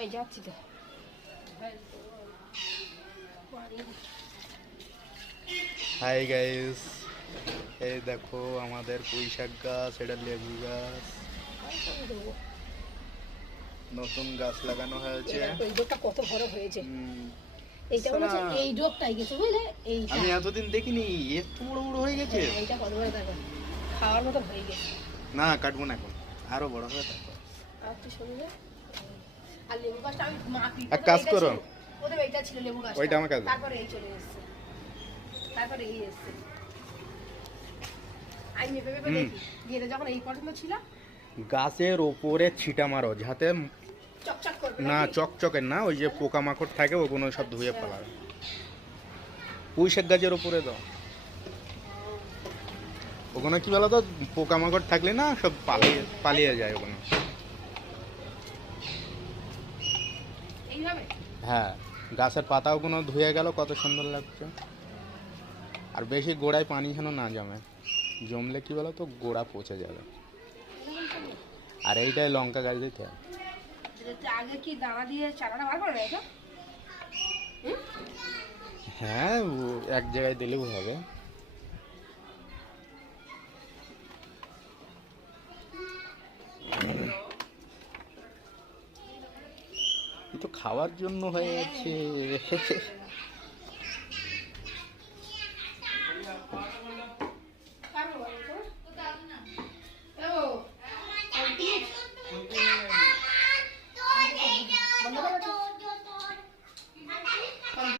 এই যাচ্ছি তো। হাই গাইস, এই দেখো আমাদের পুঁই শাক গাছ, এটা লেবু গাছ, নতুন গাছ লাগানো হয়েছে। এই ডোকটা কত বড় হয়েছে। এইটা হচ্ছে এই ডোকটাই গেছে বুঝলে। এইটা আমি এতদিন দেখিনি, এত বড় বড় হয়ে গেছে। এইটা কত বড় দেখো, খাওয়ার মতো হয়ে গেছে। না কাটবো না, এখন আরো বড় হবে তারপর। আর কি শুনবে, আর লেবু গাছটা আমি মাটি এক কাজ করো, ওদের এইটা ছিল লেবু গাছ, ওইটা আমার কাছে। তারপরে এই চলে এসেছে, তারপরে এই এসেছে। আমি ভেবে ভেবে দেখি গিয়ে যখন এই পর্যন্ত ছিল, গাছের ওপরে ছিটা মারো যাতে চকচক করবে না, চকচকের না, ওই যে পোকামাকড় থাকে ওগুলো সব ধুয়ে ফেলাবে। পুঁই শাক গাছের ওপরে দাও, ওখানে কি বলো তো, পোকামাকড় থাকলে না সব পালিয়ে যায় ওখানে। এইভাবে হ্যাঁ, গাছের পাতাও কোনো ধুয়ে গেল, কত সুন্দর লাগছে। আর বেশি গোড়ায় পানি যেন না জমে, জমলে কি বলো তো গোড়া পচে যাবে। আর এইটাই লঙ্কা গাছ দিতে আগে কি দানা দিয়ে চারাটা বার করে এটা। হ্যাঁ, এক জায়গায় দিলেও হবে। তো খাওয়ার জন্য হয়ে যাচ্ছে।